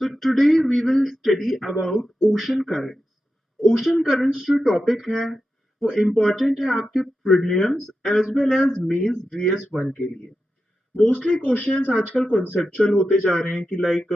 So today we will study about ocean currents. Ocean currents जो topic है वो important है आपके prelims as well as mains GS1 के लिए। मोस्टली क्वेश्चंस आजकल कॉन्सेप्चुअल होते जा रहे हैं कि like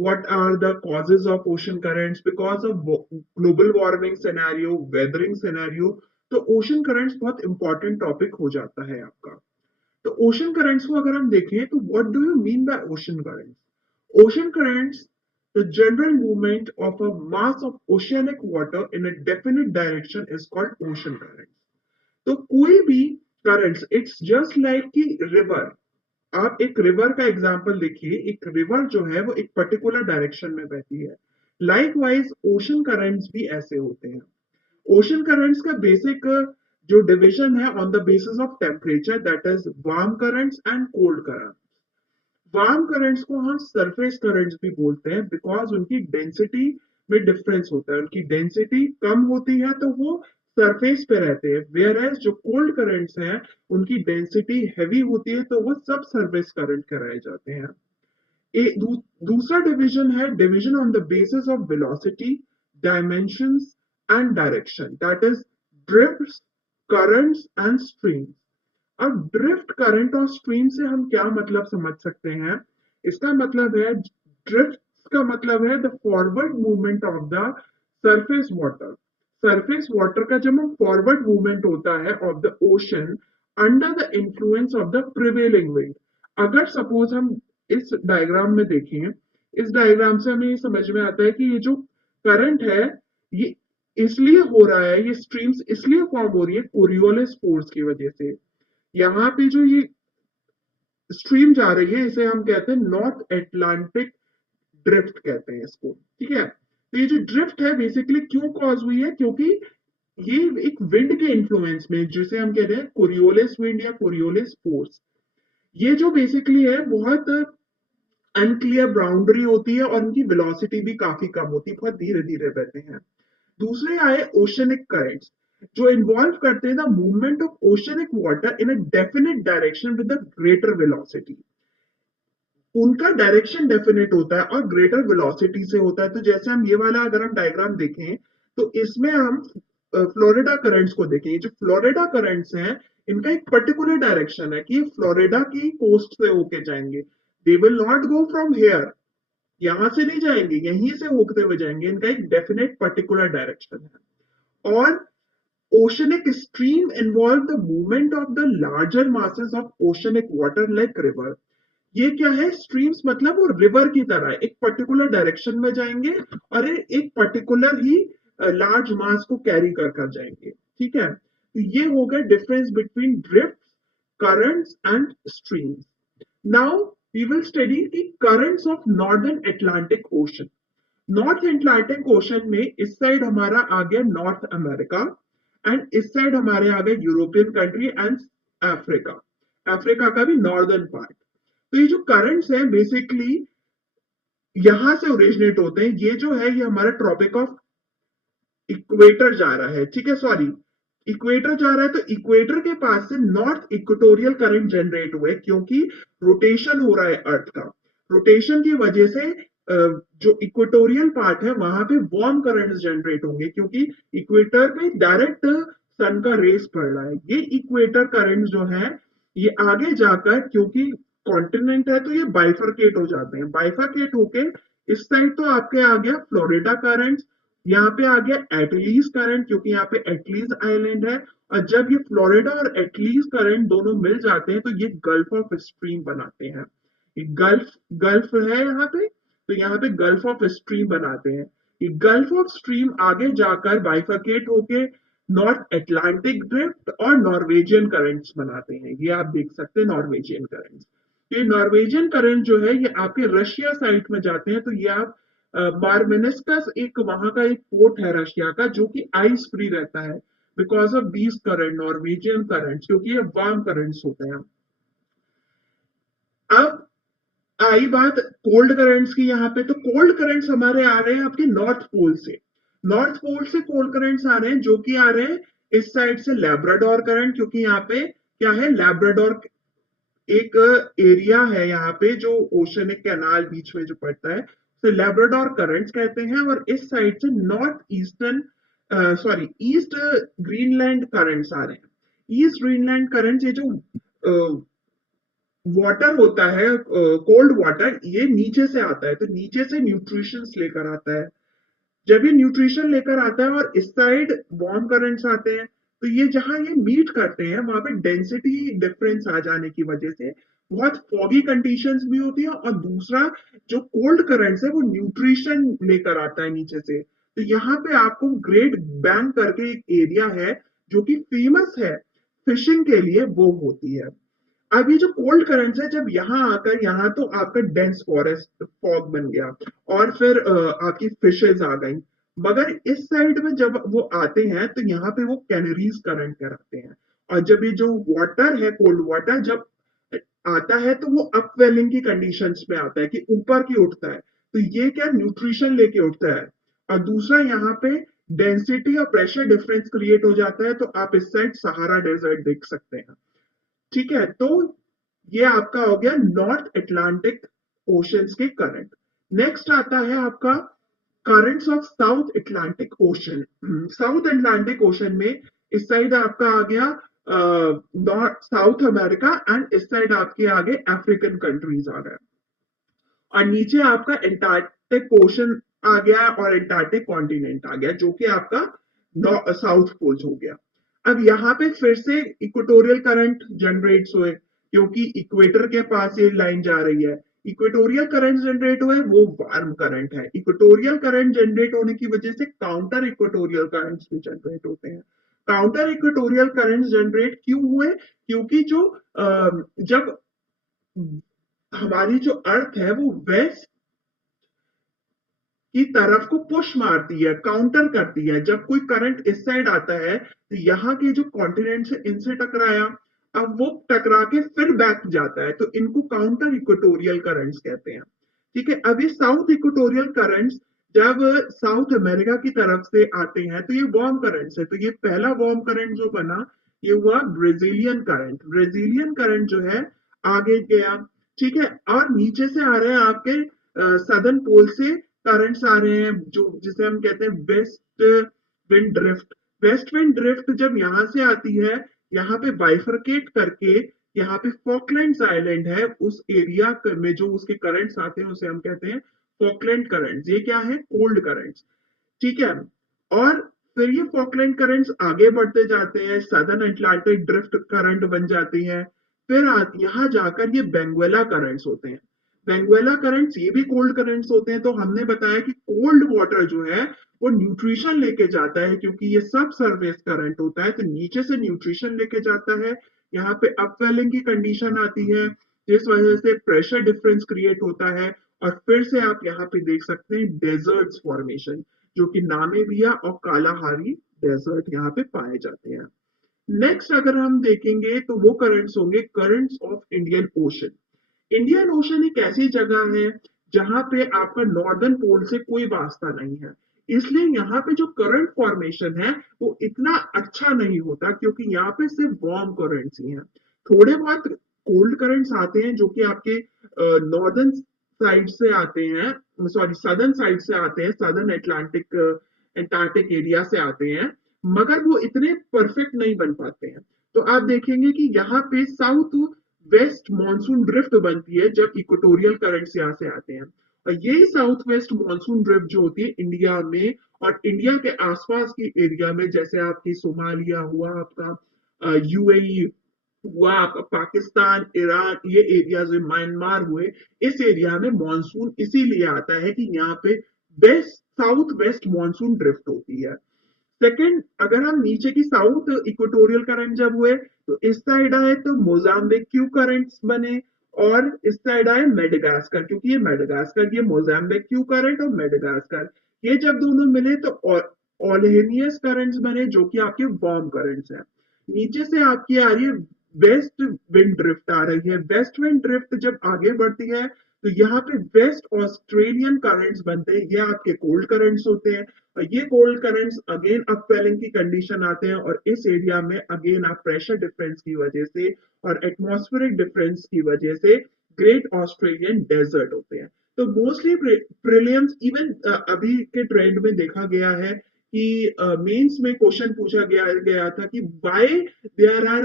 what are the causes of ocean currents because of global warming scenario, weathering scenario. तो ओशन करंट्स बहुत इंपॉर्टेंट टॉपिक हो जाता है आपका। तो ओशन करंट्स को अगर हम देखें तो what do you mean by ocean currents? Ocean currents, the general movement of a mass of oceanic water in a definite direction is called ocean currents. तो कोई भी currents, it's just like कि river। आप एक river का example देखिए, एक river जो है वो एक पर्टिकुलर डायरेक्शन में बहती है। लाइकवाइज ओशन करंट्स भी ऐसे होते हैं। ओशन करंट्स का बेसिक जो डिवीजन है on the basis of temperature, that is warm currents and cold currents. Warm currents को हम सरफेस करंट्स भी बोलते हैं बिकॉज उनकी डेंसिटी में डिफरेंस होता है। उनकी डेंसिटी कम होती है तो वो सरफेस पे रहते हैं, वेयर एज जो कोल्ड करंट्स हैं उनकी डेंसिटी हैवी होती है तो वो सब सरफेस करंट कराए जाते हैं। दूसरा डिवीजन है division on the basis of velocity, dimensions and direction, that is drifts, currents and streams. अब ड्रिफ्ट करंट और स्ट्रीम से हम क्या मतलब समझ सकते हैं? इसका मतलब है ड्रिफ्ट का मतलब है the forward movement of the surface water. Surface water का जब हम फॉरवर्ड मूवमेंट होता है of the ocean under the influence of the prevailing wind. अगर सपोज हम इस डायग्राम में देखें, इस डायग्राम से हमें ये समझ में आता है कि ये जो करंट है ये इसलिए हो रहा है, ये स्ट्रीम्स इसलिए फॉर्म हो रही है कोरियोलिस फोर्स की वजह से। यहाँ पे जो ये स्ट्रीम जा रही है इसे हम कहते हैं नॉर्थ एटलांटिक ड्रिफ्ट कहते हैं इसको। ठीक है, तो ये जो ड्रिफ्ट है बेसिकली क्यों कॉज हुई है? क्योंकि ये एक विंड के इन्फ्लुएंस में, जिसे हम कहते हैं कोरियोलिस विंड या कोरियोलिस फोर्स, ये जो बेसिकली है बहुत अनक्लियर बाउंड्री होती है और इनकी वेलोसिटी भी काफी कम होती है, बहुत धीरे धीरे बहते हैं। दूसरे आए ओशनिक करंट्स, जो इन्वॉल्व करते हैं the movement of oceanic water in a definite direction with a greater velocity. उनका डायरेक्शन डेफिनेट होता है और ग्रेटर वेलोसिटी से होता है। तो जैसे हम ये वाला अगर हम डायग्राम देखें तो इसमें हम फ्लोरिडा करंट्स को देखें। जो फ्लोरिडा करंट्स हैं इनका एक पर्टिकुलर डायरेक्शन है कि ये फ्लोरिडा की कोस्ट से होके जाएंगे। They will not go from here, यहां से नहीं जाएंगे, यहीं से होते हुए जाएंगे। इनका एक डेफिनेट पर्टिकुलर डायरेक्शन है। और oceanic stream involve the movement of the larger masses of oceanic water like river। ये क्या है? स्ट्रीम्स मतलब वो रिवर की तरह एक पर्टिकुलर डायरेक्शन में जाएंगे और एक पर्टिकुलर ही लार्ज मास को कैरी कर कर जाएंगे। ठीक है, तो ये हो गया difference between drift, currents and streams. Now we will study the currents of northern Atlantic Ocean. North Atlantic Ocean में इस साइड हमारा आ गया नॉर्थ अमेरिका एंड इस साइड हमारे आ गए European country and Africa. Africa का भी नॉर्दर्न पार्ट। तो ये जो करंट्स हैं बेसिकली यहां से ओरिजिनेट होते हैं। ये जो है ये हमारा ट्रॉपिक ऑफ इक्वेटर जा रहा है। ठीक है, सॉरी, इक्वेटर जा रहा है। तो इक्वेटर के पास से नॉर्थ इक्वेटोरियल करंट जनरेट हुए क्योंकि रोटेशन हो रहा है अर्थ का। रोटेशन की वजह से जो इक्वेटोरियल पार्ट है वहां पे वार्म करंट्स जनरेट होंगे क्योंकि इक्वेटर पे डायरेक्ट सन का रेस पड़ रहा है। ये इक्वेटर करंट जो है ये आगे जाकर, क्योंकि कॉन्टिनेंट है तो ये बाइफरकेट हो जाते हैं। बाइफरकेट होके इस साइड तो आपके आ गया फ्लोरिडा करंट, यहाँ पे आ गया एटलीज करंट क्योंकि यहाँ पे एटलीज आइलैंड है। और जब ये फ्लोरिडा और एटलीज करंट दोनों मिल जाते हैं तो ये गल्फ ऑफ स्ट्रीम बनाते हैं। ये गल्फ गल्फ है यहाँ पे, तो यहाँ पे गल्फ ऑफ स्ट्रीम बनाते हैं। ये गल्फ ऑफ स्ट्रीम आगे जाकर बाइफरकेट होके नॉर्थ अटलांटिक ड्रिफ्ट और नॉर्वेजियन करंट्स बनाते हैं। ये आप देख सकते हैं नॉर्वेजियन करंट्स। ये नॉर्वेजियन करंट जो है ये आपके रशिया साइड में जाते हैं। तो ये आप बारमेनिस्कस एक वहां का एक पोर्ट है रशिया का जो कि आइस फ्री रहता है because of these current Norwegian currents, क्योंकि ये वार्म करंट्स होते हैं। अब आई बात कोल्ड करंट्स की यहाँ पे। तो कोल्ड करंट्स हमारे आ रहे हैं आपके नॉर्थ पोल से। नॉर्थ पोल से कोल्ड करंट्स आ रहे हैं जो कि आ रहे हैं इस साइड से लैब्राडोर करंट, क्योंकि यहाँ पे क्या है, लैब्राडोर एक एरिया है यहाँ पे जो ओशनिक कैनाल बीच में जो पड़ता है, से लेब्राडोर करंट्स कहते हैं, और इस साइड से north eastern sorry east Greenland currents आ रहे हैं। ईस्ट ग्रीनलैंड करंट्स, ये जो वाटर होता है, कोल्ड वाटर, ये नीचे से आता है, तो नीचे से न्यूट्रिशंस लेकर आता है। जब ये न्यूट्रिशन लेकर आता है और इस साइड वार्म करंट्स आते हैं, तो ये जहां ये मीट करते हैं वहां पे डेंसिटी डिफरेंस आ जाने की वजह से बहुत फॉगी कंडीशंस भी होती है, और दूसरा जो कोल्ड करंट्स है वो न्यूट्रिशन लेकर आता है नीचे से। तो यहाँ पे आपको ग्रेट बैंक करके एक एरिया है जो कि फेमस है फिशिंग के लिए, वो होती है। अब ये जो कोल्ड करंट्स है, जब यहाँ आकर, यहाँ तो आपका डेंस फॉरेस्ट फॉग बन गया, और फिर आपकी फिशेज आ गई। मगर इस साइड में जब वो आते हैं तो यहाँ पे वो कैनरीज करंट कराते हैं, और जब ये जो वाटर है, कोल्ड वाटर जब आता है, तो वो अपवेलिंग की कंडीशंस में आता है कि ऊपर की उठता है, तो ये क्या न्यूट्रिशन लेके उठता है। और दूसरा यहाँ पे डेंसिटी और प्रेशर डिफरेंस क्रिएट हो जाता है, तो आप इस साइड सहारा डेजर्ट देख सकते हैं। ठीक है, तो ये आपका हो गया नॉर्थ अटलांटिक ओशंस के करंट। नेक्स्ट आता है आपका currents of south Atlantic ocean. South Atlantic Ocean में इस साइड आपका आ गया नॉर्थ साउथ अमेरिका, एंड इस साइड आपके आगे अफ्रीकन कंट्रीज आ गए, और नीचे आपका एंटार्क्टिक ओशन आ गया और एंटार्क्टिक कॉन्टिनेंट आ गया, जो कि आपका साउथ पोल्स हो गया। अब यहाँ पे फिर से इक्वेटोरियल करंट जनरेट हुए, क्योंकि इक्वेटर के पास ये लाइन जा रही है। इक्वेटोरियल करंट जनरेट हुए, वो वार्म करंट है। इक्वेटोरियल करंट जनरेट होने की वजह से काउंटर इक्वेटोरियल करंट्स भी जनरेट होते हैं। काउंटर इक्वेटोरियल करंट्स जनरेट क्यों हुए? क्योंकि जो जब हमारी जो अर्थ है वो वेस्ट की तरफ को पुश मारती है, काउंटर करती है। जब कोई करंट इस साइड आता है, तो यहाँ के जो कॉन्टिनेंट है इनसे टकराया, अब वो टकरा के फिर बैक जाता है, तो इनको काउंटर इक्वेटोरियल करंट्स कहते हैं। ठीक है, अब ये साउथ इक्वेटोरियल करंट्स जब साउथ अमेरिका की तरफ से आते हैं, तो ये वार्म करंट्स है। तो ये पहला वार्म करंट जो बना, ये हुआ ब्राजीलियन करंट। ब्राजीलियन करंट जो है आगे गया। ठीक है, और नीचे से आ रहे हैं आपके सदर्न पोल से करंट्स आ रहे हैं, जो जिसे हम कहते हैं west wind drift. West wind drift जब यहाँ से आती है, यहाँ पे बाइफरकेट करके, यहाँ पे फॉकलैंड्स आइलैंड है, उस एरिया में जो उसके करंट्स आते हैं उसे हम कहते हैं फॉकलैंड करंट्स। ये क्या है? Cold currents. ठीक है, और फिर ये फॉकलैंड करंट्स आगे बढ़ते जाते हैं, सदर्न अटलांटिक ड्रिफ्ट करंट बन जाती है। फिर यहाँ जाकर ये बेंगुएला करंट्स होते हैं। बेंगुएला करंट्स ये भी कोल्ड करंट्स होते हैं। तो हमने बताया कि कोल्ड वाटर जो है वो न्यूट्रिशन लेके जाता है, क्योंकि ये सब सरफेस करंट होता है, तो नीचे से न्यूट्रिशन लेके जाता है। यहाँ पे अपवेलिंग की कंडीशन आती है, जिस वजह से प्रेशर डिफरेंस क्रिएट होता है, और फिर से आप यहाँ पे देख सकते हैं डेजर्ट्स फॉर्मेशन, जो कि नामीबिया और कालाहारी डेजर्ट यहाँ पे पाए जाते हैं। नेक्स्ट अगर हम देखेंगे तो वो करंट्स होंगे currents of Indian ocean. Indian ocean एक ऐसी जगह है जहां पे आपका नॉर्दर्न पोल से कोई वास्ता नहीं है, इसलिए यहाँ पे जो करंट फॉर्मेशन है वो इतना अच्छा नहीं होता, क्योंकि यहाँ पे सिर्फ वार्म करंट्स ही हैं। थोड़े बहुत कोल्ड करंट्स आते हैं जो कि आपके नॉर्दर्न साइड से आते हैं, सॉरी सदर्न साइड से आते हैं, सदर्न अटलांटिक एंटार्क्टिक एरिया से आते हैं, मगर वो इतने परफेक्ट नहीं बन पाते हैं। तो आप देखेंगे कि यहाँ पे साउथ वेस्ट मॉनसून ड्रिफ्ट बनती है जब इक्वेटोरियल करंट्स यहाँ से आते हैं, और यही साउथ वेस्ट मॉनसून ड्रिफ्ट जो होती है इंडिया में और इंडिया के आसपास की एरिया में, जैसे आपकी सोमालिया हुआ, आपका यूएई हुआ, आपका पाकिस्तान, ईरान, ये एरिया जो म्यांमार हुए, इस एरिया में मॉनसून इसीलिए आता है कि यहाँ पे west south west monsoon drift होती है। सेकंड, अगर हम नीचे की साउथ इक्वेटोरियल करंट जब हुए, तो इस साइड आए तो मोजाम्बिक क्यू करंट्स बने, और इस साइड आए मेडागास्कर, क्योंकि ये मेडागास्कर, ये मोजाम्बिक क्यू करंट और मेडागास्कर, ये जब दोनों मिले तो ओलेनियस करंट्स बने, जो कि आपके वार्म करंट्स हैं। नीचे से आपकी आ रही है वेस्ट विंड ड्रिफ्ट आ रही है। वेस्ट विंड ड्रिफ्ट जब आगे बढ़ती है, तो यहाँ पे वेस्ट ऑस्ट्रेलियन करंट्स बनते हैं, ये आपके कोल्ड करंट्स होते हैं, और ये कोल्ड करंट्स अगेन अपवेलिंग की कंडीशन आते हैं, और इस एरिया में अगेन आप प्रेशर डिफरेंस की वजह से और एटमॉस्फेरिक डिफरेंस की वजह से ग्रेट ऑस्ट्रेलियन डेजर्ट होते हैं। तो मोस्टली प्रीलिम्स इवन अभी के ट्रेंड में देखा गया है कि मेंस में क्वेश्चन पूछा गया था कि why there are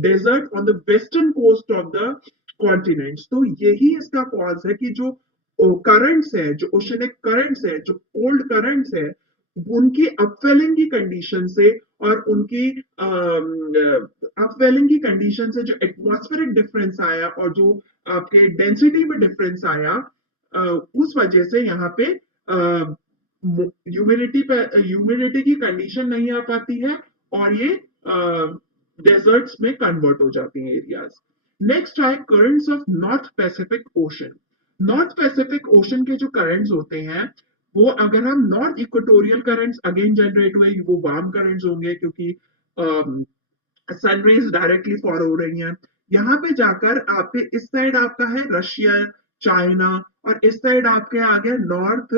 desert on the western coast of the continents. तो यही इसका कॉज है कि जो करंट्स है, जो ओशनिक करंट्स है, जो कोल्ड करंट्स है, उनकी अपवेलिंग की कंडीशन से और उनकी अपवेलिंग की कंडीशन से जो एटमॉस्फेरिक डिफरेंस आया और जो आपके डेंसिटी में डिफरेंस आया, उस वजह से यहाँ पे ह्यूमिडिटी की कंडीशन नहीं आ पाती है और ये डेजर्ट्स में कन्वर्ट हो जाती हैं एरियाज। नेक्स्ट है currents of north Pacific ocean. North Pacific ocean के जो करंट्स होते हैं वो अगर हम north equatorial currents again generate हुए वो वार्म करंट्स होंगे क्योंकि सनरेज डायरेक्टली फॉलो हो रही हैं। यहाँ पे जाकर आपके इस साइड आपका है रशिया, चाइना और इस साइड आपके आ गया नॉर्थ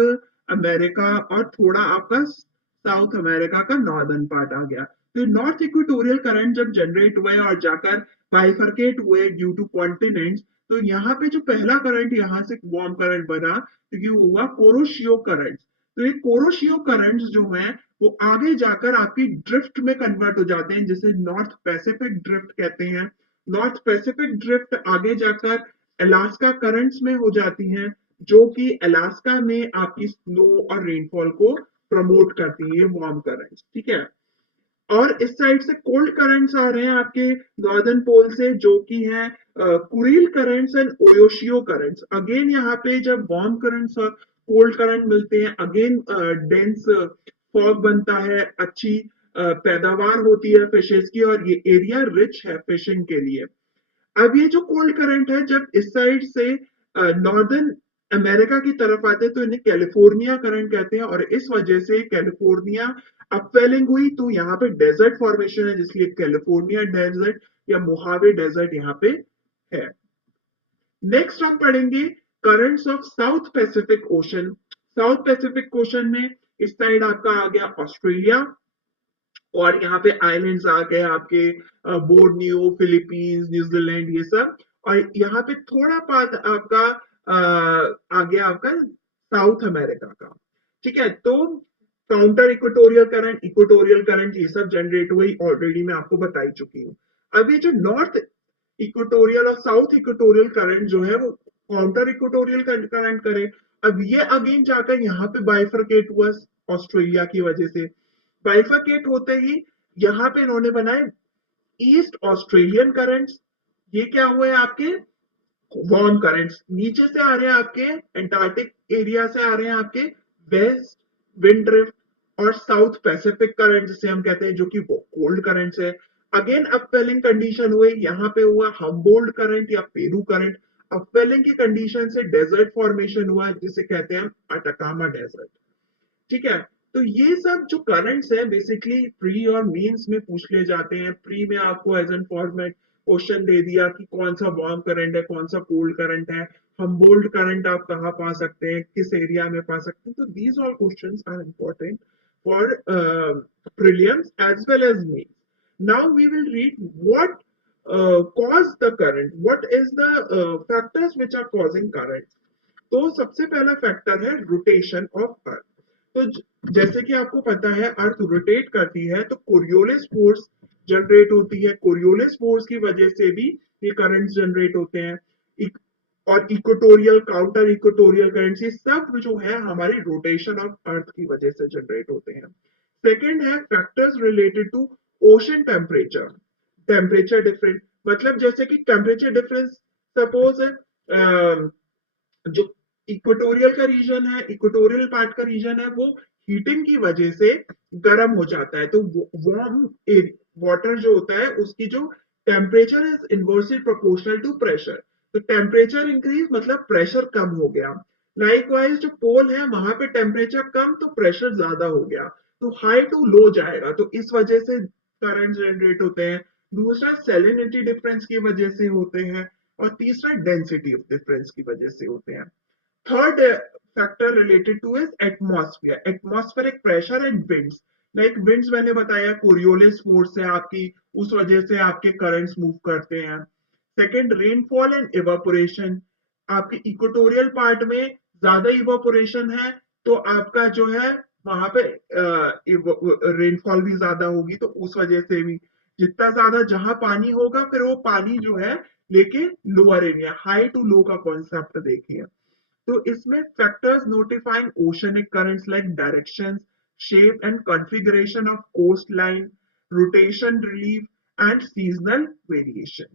अमेरिका और थोड़ा आपका साउथ अमेरिका का नॉर्दर्न पार्ट आ गया। तो नॉर्थ इक्वेटोरियल करंट जब जनरेट हुए और जाकर बाइफरकेट हुए ड्यू टू कॉन्टिनेंट्स, तो यहाँ पे जो पहला करंट यहाँ से वार्म करंट बना क्योंकि वो हुआ कोरोशियो करंट। तो ये कोरोशियो करंट्स जो हैं वो आगे जाकर आपकी ड्रिफ्ट में कन्वर्ट हो जाते हैं जिसे नॉर्थ पैसिफिक ड्रिफ्ट कहते हैं। नॉर्थ पैसिफिक ड्रिफ्ट आगे जाकर अलास्का करंट्स में हो जाती हैं जो कि अलास्का में आपकी स्नो और रेनफॉल को प्रमोट करती है, वार्म करंट्स। ठीक है, और इस साइड से कोल्ड करंट्स आ रहे हैं आपके नॉर्दर्न पोल से जो कि हैं Kuril currents and Oyashio currents. Again यहाँ पे जब वार्म करंट्स और कोल्ड करंट मिलते हैं अगेन डेंस फॉग बनता है, अच्छी पैदावार होती है फिशेस की और ये एरिया रिच है फिशिंग के लिए। अब ये जो कोल्ड करंट है जब इस साइड से नॉर्दर्न अमेरिका की तरफ आते हैं तो इन्हें कैलिफोर्निया करंट कहते हैं और इस वजह से कैलिफोर्निया अपवेलिंग हुई तो यहाँ पे डेजर्ट फॉर्मेशन है जिसलिए कैलिफोर्निया डेजर्ट या मोहावे डेजर्ट यहाँ पे है। नेक्स्ट हम पढ़ेंगे currents of south Pacific ocean. South Pacific ocean में इस साइड आपका आ गया ऑस्ट्रेलिया और यहाँ पे आइलैंड्स आ गए आपके बोर्नियो, फिलीपींस, न्यूजीलैंड ये सब। और यहाँ पे थोड़ा पार्ट आपका आ गया आपका साउथ अमेरिका का। ठीक है, तो काउंटर इक्वेटोरियल करंट ये सब जनरेट हुई ऑलरेडी मैं आपको बता ही चुकी हूँ। अब ये जो नॉर्थ इक्वेटोरियल और साउथ इक्वेटोरियल करंट जो है वो काउंटर इक्वेटोरियल करंट करे। अब ये अगेन जाकर यहाँ पे बाइफरकेट हुआ ऑस्ट्रेलिया की वजह से। बाइफरकेट होते ही यहाँ पे इन्होंने बनाए ईस्ट ऑस्ट्रेलियन करंट्स। ये क्या हुए आपके वार्म करंट्स, नीचे से आ रहे हैं आपके एंटार्क्टिक एरिया से आ रहे हैं आपके वेस्ट विंड ड्रिफ्ट और साउथ पैसिफिक करंट जिसे हम कहते हैं जो कि कोल्ड करंट्स है। अगेन अपवेलिंग कंडीशन हुए, यहाँ पे हुआ हम्बोल्ट करंट या पेरू करंट। अपवेलिंग की कंडीशन से डेजर्ट फॉर्मेशन हुआ जिसे कहते हैं अटाकामा डेजर्ट। ठीक है, तो ये सब जो करंट्स है बेसिकली प्री और मेंस में पूछ ले जाते हैं। प्री में आपको एज एन फॉर्मेट क्वेश्चन दे दिया कि कौन सा वार्म करंट है, कौन सा कोल्ड करंट है, हम्बोल्ट करंट आप कहाँ पा सकते हैं, किस एरिया में पा सकते हैं। तो these all questions are important for prelims as well as mains. Now we will read what cause the current, what is the factors which are causing current। तो सबसे पहला फैक्टर है रोटेशन ऑफ अर्थ। तो जैसे कि आपको पता है अर्थ रोटेट करती है तो कोरियोलिस फोर्स जनरेट होती है। कोरियोलिस फोर्स की वजह से भी ये करंट्स जनरेट होते हैं। और इक्वेटोरियल काउंटर इक्वेटोरियल करंट्स ये सब जो है हमारी रोटेशन ऑफ अर्थ की वजह से जनरेट होते हैं। सेकेंड है factors related to ocean temperature. Temperature difference मतलब जैसे कि टेम्परेचर डिफरेंस सपोज जो इक्वेटोरियल का रीजन है, इक्वेटोरियल पार्ट का रीजन है वो हीटिंग की वजह से गर्म हो जाता है। तो वार्म वाटर जो होता है उसकी जो temperature is inversely proportional to pressure. तो टेम्परेचर इंक्रीज मतलब प्रेशर कम हो गया। लाइकवाइज जो पोल है वहां पे टेम्परेचर कम तो प्रेशर ज्यादा हो गया तो हाई टू लो जाएगा, तो इस वजह से करंट जनरेट होते हैं। दूसरा सेलिनिटी डिफरेंस की वजह से होते हैं और तीसरा डेंसिटी ऑफ डिफरेंस की वजह से होते हैं। Third factor related two is atmosphere, atmospheric pressure and winds. Like winds मैंने बताया कोरियोलिस फोर्स से आपकी उस वजह से आपके करंट्स मूव करते हैं। सेकंड रेनफॉल एंड इवापोरेशन, आपके इक्वेटोरियल पार्ट में ज्यादा इवापोरेशन है तो आपका जो है वहां पे रेनफॉल भी ज्यादा होगी, तो उस वजह से भी जितना ज्यादा जहां पानी होगा फिर वो पानी जो है लेके lower area, high to low का कॉन्सेप्ट देखिए। तो इसमें factors notifying oceanic currents like directions, shape and configuration of coastline, rotation relief and seasonal variation.